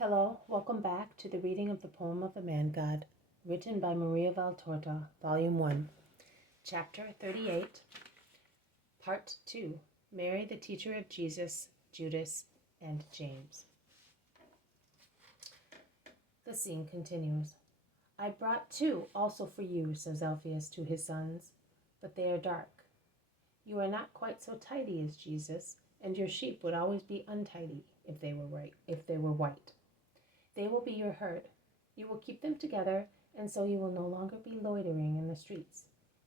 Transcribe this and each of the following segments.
Hello, welcome back to the reading of the poem of the Man God, written by Maria Valtorta, Volume 1, Chapter 38, Part 2, Mary, the teacher of Jesus, Judas, and James. The scene continues. I brought 2 also for you, says Alphaeus to his sons, but they are dark. You are not quite so tidy as Jesus, and your sheep would always be untidy if they were white. They will be your herd. You will keep them together, and so you will no longer be loitering in the streets,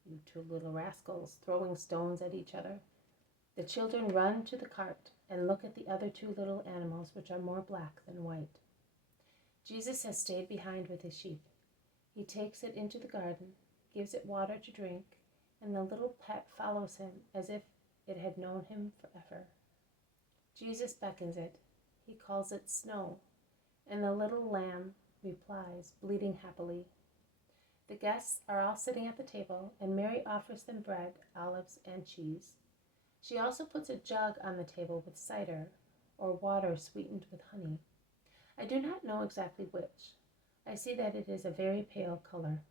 you 2 little rascals, throwing stones at each other. The children run to the cart and look at the other 2 little animals, which are more black than white. Jesus has stayed behind with his sheep. He takes it into the garden, gives it water to drink, and the little pet follows him as if it had known him forever. Jesus beckons it. He calls it Snow, and the little lamb replies, bleating happily. The guests are all sitting at the table, and Mary offers them bread, olives, and cheese. She also puts a jug on the table with cider, or water sweetened with honey. I do not know exactly which. I see that it is a very pale color.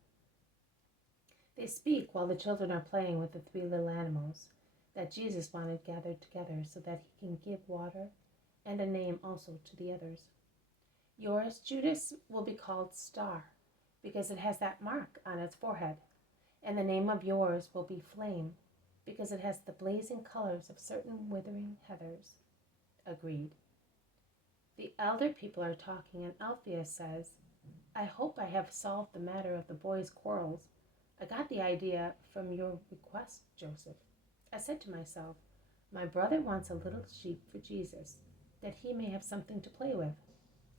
They speak while the children are playing with the 3 little animals that Jesus wanted gathered together so that he can give water and a name also to the others. Yours, Judas, will be called Star, because it has that mark on its forehead, and the name of yours will be Flame, because it has the blazing colors of certain withering heathers. Agreed. The elder people are talking, and Alphaeus says, I hope I have solved the matter of the boys' quarrels. I got the idea from your request, Joseph. I said to myself, my brother wants a little sheep for Jesus, that he may have something to play with.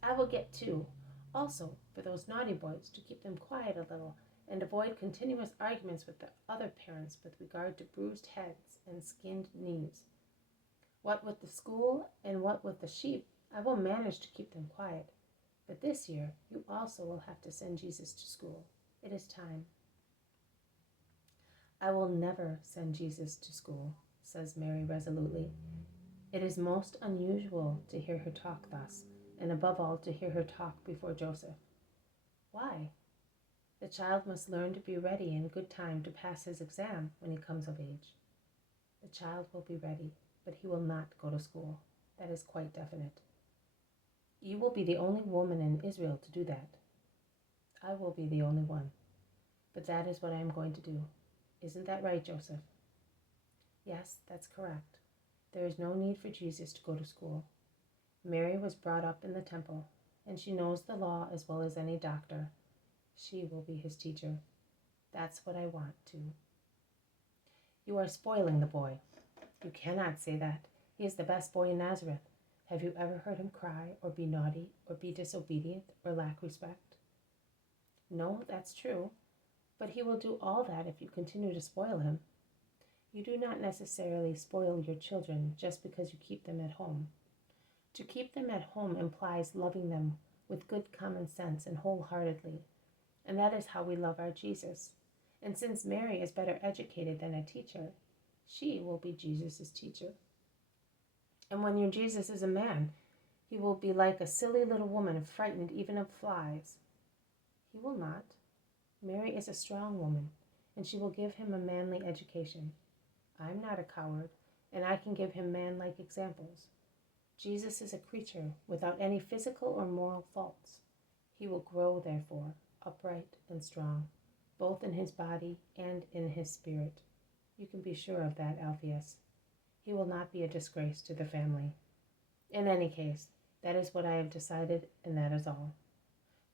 I will get 2, also for those naughty boys, to keep them quiet a little and avoid continuous arguments with the other parents with regard to bruised heads and skinned knees. What with the school and what with the sheep, I will manage to keep them quiet. But this year, you also will have to send Jesus to school. It is time. I will never send Jesus to school, says Mary resolutely. It is most unusual to hear her talk thus, and above all to hear her talk before Joseph. Why? The child must learn to be ready in good time to pass his exam when he comes of age. The child will be ready, but he will not go to school. That is quite definite. You will be the only woman in Israel to do that. I will be the only one. But that is what I am going to do. Isn't that right, Joseph? Yes, that's correct. There is no need for Jesus to go to school. Mary was brought up in the temple, and she knows the law as well as any doctor. She will be his teacher. That's what I want to. You are spoiling the boy. You cannot say that. He is the best boy in Nazareth. Have you ever heard him cry, or be naughty, or be disobedient, or lack respect? No, that's true. But he will do all that if you continue to spoil him. You do not necessarily spoil your children just because you keep them at home. To keep them at home implies loving them with good common sense and wholeheartedly, and that is how we love our Jesus. And since Mary is better educated than a teacher, she will be Jesus' teacher. And when your Jesus is a man, he will be like a silly little woman, frightened even of flies. He will not. Mary is a strong woman, and she will give him a manly education. I'm not a coward, and I can give him manlike examples. Jesus is a creature without any physical or moral faults. He will grow, therefore, upright and strong, both in his body and in his spirit. You can be sure of that, Alphaeus. He will not be a disgrace to the family. In any case, that is what I have decided, and that is all.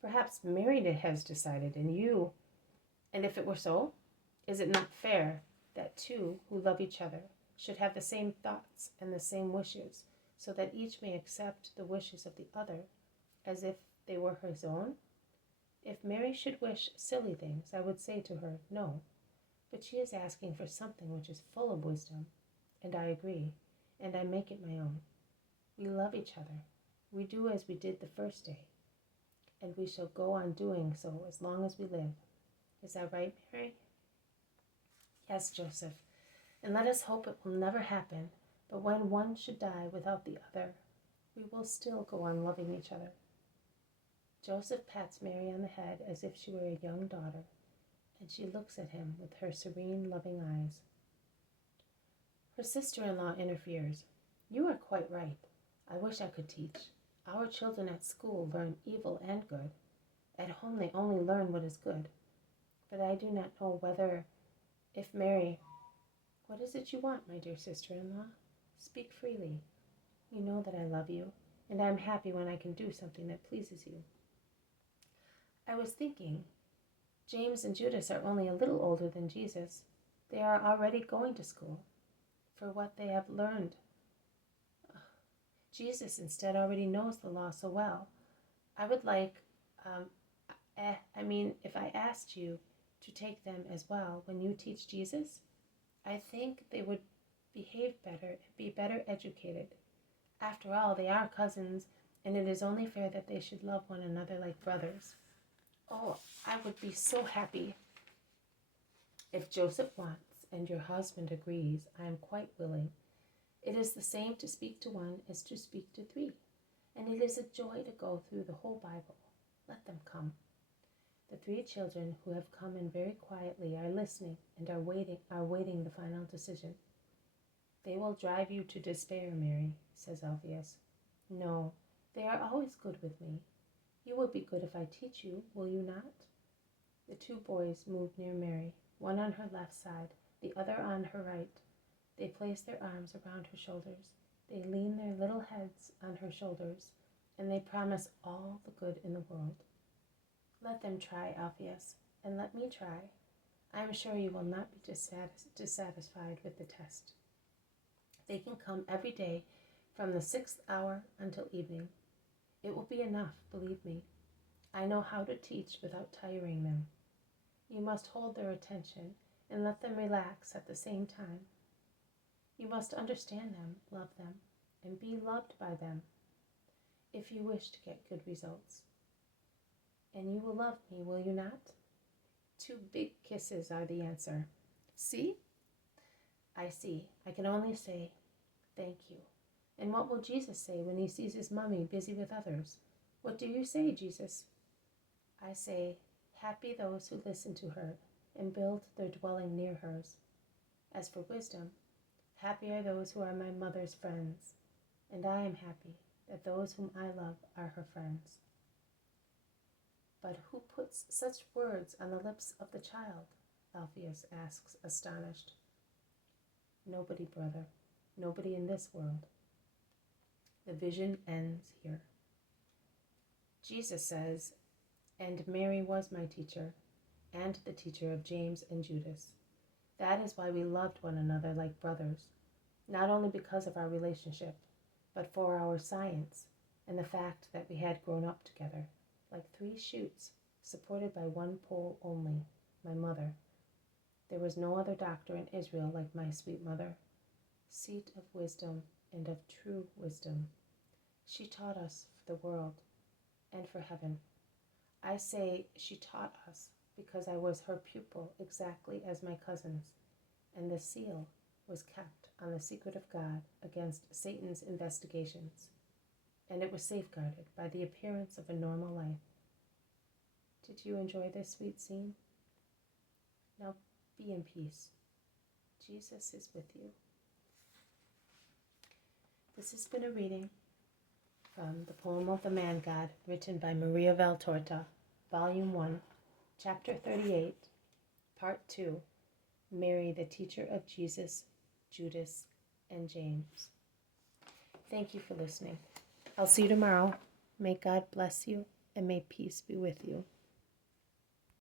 Perhaps Mary has decided, and if it were so, is it not fair that 2 who love each other should have the same thoughts and the same wishes, so that each may accept the wishes of the other as if they were his own? If Mary should wish silly things, I would say to her, no, but she is asking for something which is full of wisdom, and I agree, and I make it my own. We love each other. We do as we did the first day, and we shall go on doing so as long as we live. Is that right, Mary? Yes, Joseph, and let us hope it will never happen, but when one should die without the other, we will still go on loving each other. Joseph pats Mary on the head as if she were a young daughter, and she looks at him with her serene, loving eyes. Her sister-in-law interferes. You are quite right. I wish I could teach. Our children at school learn evil and good. At home they only learn what is good. But I do not know whether, if Mary... What is it you want, my dear sister-in-law? Speak freely. You know that I love you, and I am happy when I can do something that pleases you. I was thinking, James and Judas are only a little older than Jesus. They are already going to school. For what they have learned. Jesus instead already knows the law so well. I would like, if I asked you to take them as well when you teach Jesus, I think they would behave better and be better educated. After all, they are cousins, and it is only fair that they should love one another like brothers. Oh, I would be so happy. If Joseph wants and your husband agrees, I am quite willing. It is the same to speak to one as to speak to three, and it is a joy to go through the whole Bible. Let them come. The 3 children who have come in very quietly are listening and are waiting the final decision. They will drive you to despair, Mary, says Alphaeus. No, they are always good with me. You will be good if I teach you, will you not? The 2 boys moved near Mary, one on her left side, the other on her right. They place their arms around her shoulders. They lean their little heads on her shoulders, and they promise all the good in the world. Let them try, Alphaeus, and let me try. I am sure you will not be dissatisfied with the test. They can come every day from the 6th hour until evening. It will be enough, believe me. I know how to teach without tiring them. You must hold their attention and let them relax at the same time. You must understand them, love them, and be loved by them if you wish to get good results. And you will love me, will you not? 2 big kisses are the answer. See? I see. I can only say, thank you. And what will Jesus say when he sees his mummy busy with others? What do you say, Jesus? I say, happy those who listen to her and build their dwelling near hers. As for wisdom, happy are those who are my mother's friends, and I am happy that those whom I love are her friends. But who puts such words on the lips of the child? Alphaeus asks, astonished. Nobody, brother. Nobody in this world. The vision ends here. Jesus says, and Mary was my teacher, and the teacher of James and Judas. That is why we loved one another like brothers, not only because of our relationship, but for our science and the fact that we had grown up together, like 3 shoots, supported by 1 pole only, my mother. There was no other doctor in Israel like my sweet mother, seat of wisdom and of true wisdom. She taught us for the world and for heaven. I say she taught us because I was her pupil exactly as my cousins, and the seal was kept on the secret of God against Satan's investigations, and it was safeguarded by the appearance of a normal life. Did you enjoy this sweet scene? Now be in peace. Jesus is with you. This has been a reading from the poem of the Man God, written by Maria Valtorta, Volume 1, Chapter 38, Part 2, Mary, the teacher of Jesus, Judas, and James. Thank you for listening. I'll see you tomorrow. May God bless you, and may peace be with you.